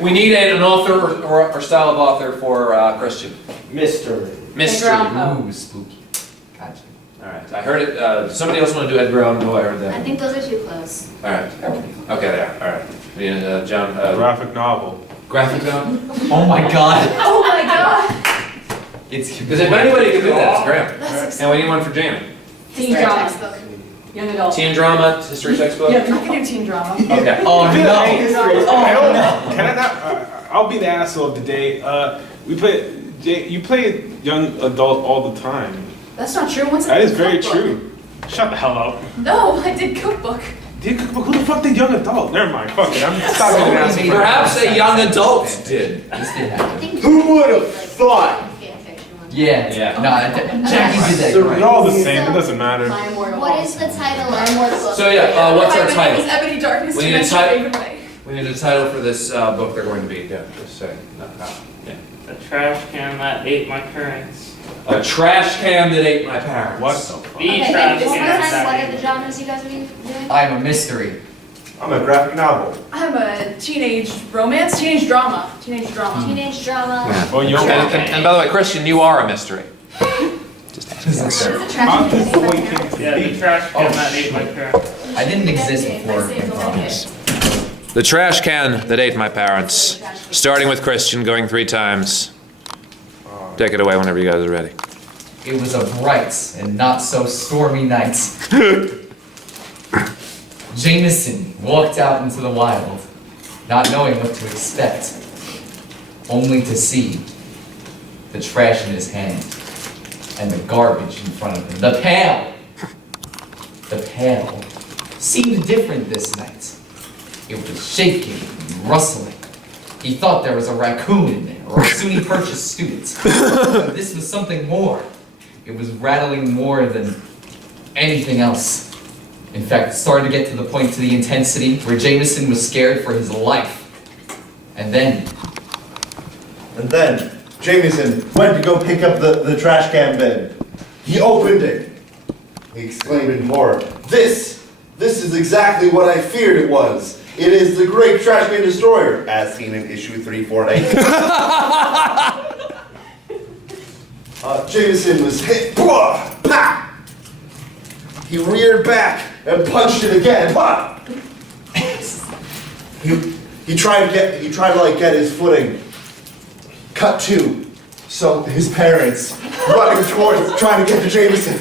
We need an author or style of author for Christian. Mystery. Mystery. Ooh, spooky. Gotcha. Alright, I heard it. Does somebody else want to do Edgar Allan Poe? I heard that. I think those are too close. Alright. Okay, there. Alright. We need John. Graphic novel. Graphic novel? Oh my god. Oh my god! It's Because if anybody can do that, it's Graham. That's And we need one for Jamie. Teen History drama. textbook. Young adult. Teen drama, history textbook? Yeah, I can do teen drama. Okay. Oh Hey, no. history. Oh no. Can I not? I'll be the asshole of the day. You play young adult all the time. That's not true. Once That is very true. Shut the hell up. No, I did cookbook. Who the fuck did young adult? Never mind. Fuck it. I'm stopping an asshole. Perhaps a young adult did. This did I happen. think Who would have like, thought? fan fiction one. Yeah. Yeah. No, Jackie did that. They're Right. all the same. It doesn't matter. My Immortal What Halls. is the title My of Immortal the Halls. book? So yeah, what's our My title? name is Ebony Darkness. We to need a mention title. favorite way. We need a title for this book they're going to be. Yeah, just say. Yeah. The trash can that ate my parents. A trash can that ate my parents. What? The Okay, trash one more can time, that what are ate the genres you guys are doing? I'm a mystery. I'm a graphic novel. I'm a teenage romance, teenage drama. Teenage drama. Teenage drama. Oh, you're And by the way, Christian, you are a mystery. Is it trash I'm can that just ate my waiting parents? to Yeah, the speak. trash can that ate my parents. I didn't exist before Improv. The trash can that ate my parents. Starting with Christian, going 3 times. Take it away whenever you guys are ready. It was a bright and not so stormy night. Jameson walked out into the wild, not knowing what to expect, only to see the trash in his hand and the garbage in front of him. The pail seemed different this night. It was shaking and rustling. He thought there was a raccoon in there, or a SUNY Purchase student. But this was something more. It was rattling more than anything else. In fact, it started to get to the point, to the intensity, where Jameson was scared for his life. And then, Jameson went to go pick up the trash can bin. He opened it. He exclaimed in horror, This is exactly what I feared it was. It is the great trash can destroyer, as seen in issue 348. Jameson was hit. Pa! He reared back and punched it again. Pa! He tried to get his footing. Cut to. So his parents running towards, trying to get to Jameson.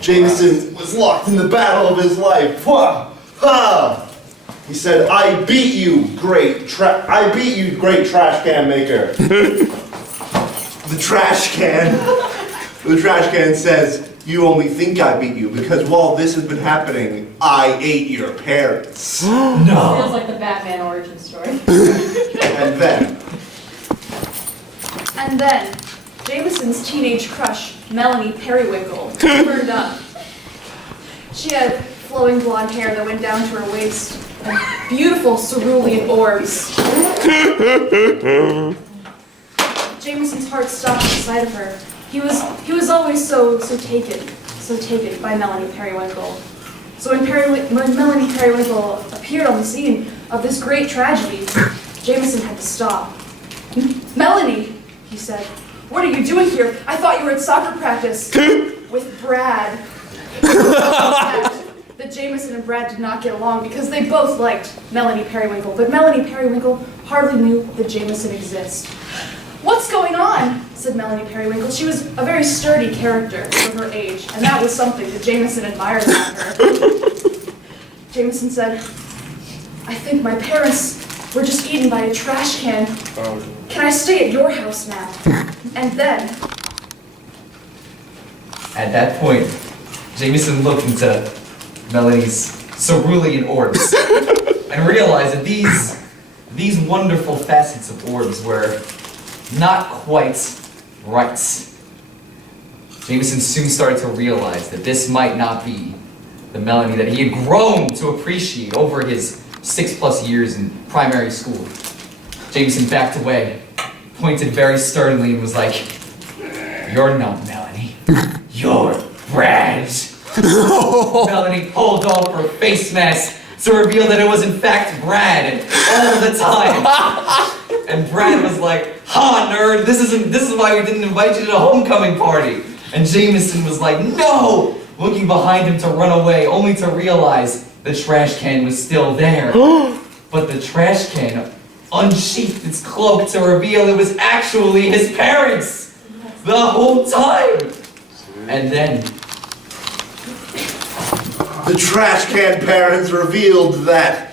Jameson was locked in the battle of his life. Ha! Ha! He said, "I beat you, great trash can maker." The trash can says, "You only think I beat you because while this has been happening, I ate your parents." no. Feels like the Batman origin story. And then, And then, Jameson's teenage crush, Melanie Periwinkle, turned up. She had flowing blonde hair that went down to her waist, and beautiful cerulean orbs. Jameson's heart stopped at the sight of her. He was always so taken by Melanie Periwinkle. So when Melanie Periwinkle appeared on the scene of this great tragedy, Jameson had to stop. "Melanie," he said, "what are you doing here? I thought you were at soccer practice with Brad." That Jameson and Brad did not get along because they both liked Melanie Periwinkle, but Melanie Periwinkle hardly knew that Jameson existed. "What's going on?" said Melanie Periwinkle. She was a very sturdy character for her age, and that was something that Jameson admired about her. Jameson said, "I think my parents were just eaten by a trash can. Can I stay at your house now?" And then, At that point, Jameson looked into Melanie's cerulean orbs and realized that these wonderful facets of orbs were not quite right. Jameson soon started to realize that this might not be the Melanie that he had grown to appreciate over his 6+ years in primary school. Jameson backed away, pointed very sternly, and was like, "You're not Melanie. You're Brad." Melanie pulled off her face mask, to reveal that it was in fact Brad all the time. And Brad was like, "Ha, nerd! This is why we didn't invite you to the homecoming party." And Jameson was like, "No!" looking behind him to run away, only to realize the trash can was still there. But the trash can unsheathed its cloak to reveal it was actually his parents the whole time. And then The trash can parents revealed that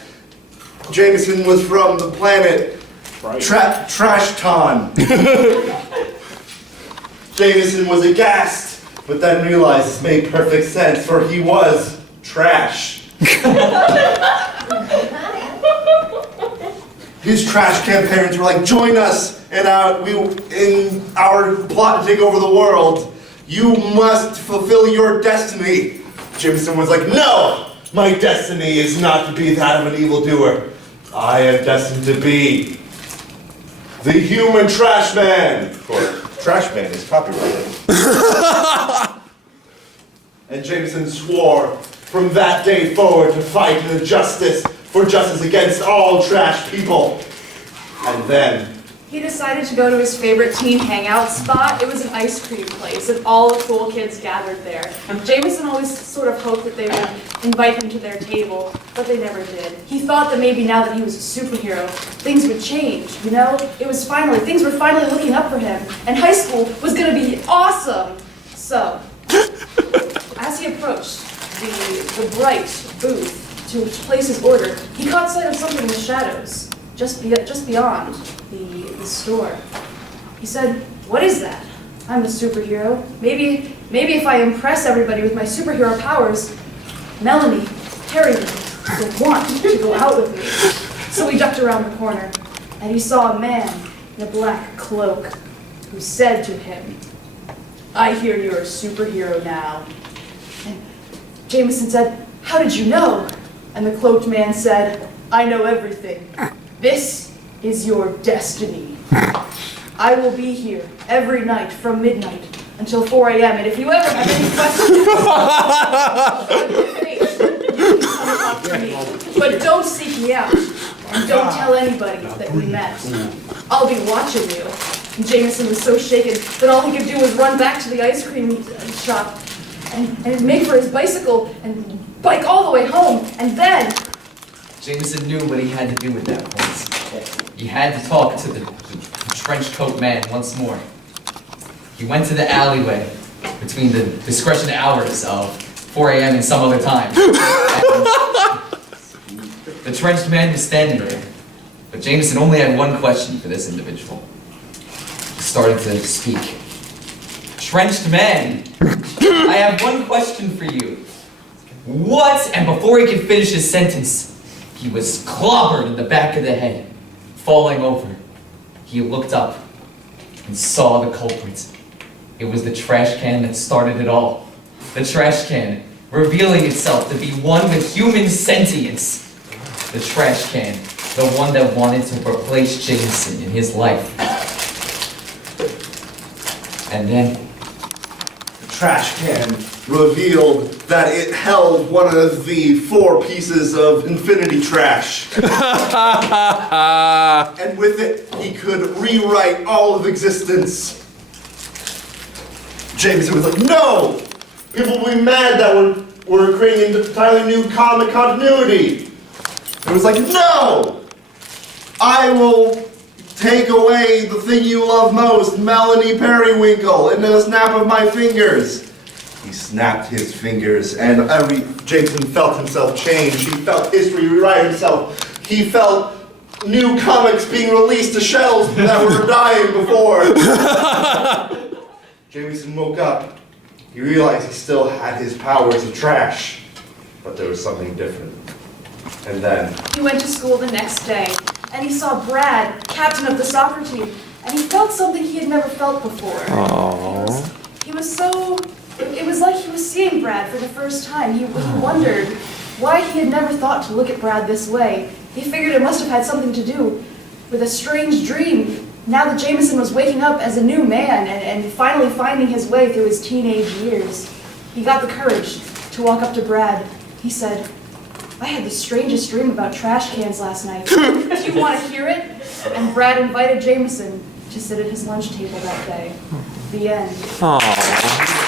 Jameson was from the planet Trashcan. Jameson was aghast, but then realized this made perfect sense, for he was trash. His trash can parents were like, "Join us in our plot to take over the world. You must fulfill your destiny." Jameson was like, "No! My destiny is not to be that of an evildoer. I am destined to be the human trash man." Of course, trash man is copyrighted. And Jameson swore from that day forward to fight for justice against all trash people. And then He decided to go to his favorite teen hangout spot. It was an ice cream place, and all the cool kids gathered there. Jameson always sort of hoped that they would invite him to their table, but they never did. He thought that maybe now that he was a superhero, things would change, you know? Things were finally looking up for him, and high school was gonna be awesome. So, as he approached the bright booth to place his order, he caught sight of something in the shadows, just beyond the store. He said, "What is that? I'm a superhero. Maybe if I impress everybody with my superhero powers, Melanie, Harry will want to go out with me." So he ducked around the corner, and he saw a man in a black cloak who said to him, "I hear you're a superhero now." And Jameson said, "How did you know?" And the cloaked man said, "I know everything. This is your destiny. I will be here every night from midnight until 4 a.m. And if you ever have any questions on your face, please come and talk to me. But don't seek me out. And don't tell anybody that we met. I'll be watching you." And Jameson was so shaken that all he could do was run back to the ice cream shop and make for his bicycle and bike all the way home. And then Jameson knew what he had to do at that point. He had to talk to the trench coat man once more. He went to the alleyway between the discretion hours of 4 a.m. and some other time. The trenched man was standing there, but Jameson only had one question for this individual. He started to speak. "Trenched man, I have one question for you. What?" And before he could finish his sentence, he was clobbered in the back of the head, falling over. He looked up and saw the culprit. It was the trash can that started it all. The trash can, revealing itself to be one with human sentience. The trash can, the one that wanted to replace Jameson in his life. And then trash can revealed that it held one of the 4 pieces of infinity trash. And with it, he could rewrite all of existence. Jameson was like, "No! People will be mad that we're creating an entirely new comic continuity." It was like, "No! I will take away the thing you love most, Melanie Periwinkle, in a snap of my fingers." He snapped his fingers, and Jameson felt himself change. He felt history rewrite himself. He felt new comics being released to shelves that were dying before. Jameson woke up. He realized he still had his powers of trash, but there was something different. And then he went to school the next day, and he saw Brad, captain of the soccer team, and he felt something he had never felt before. It was like he was seeing Brad for the first time. He wondered why he had never thought to look at Brad this way. He figured it must have had something to do with a strange dream. Now that Jameson was waking up as a new man and finally finding his way through his teenage years, he got the courage to walk up to Brad. He said, I had the strangest dream about trash cans last night. Do you want to hear it? And Brad invited Jameson to sit at his lunch table that day. The end. Aww.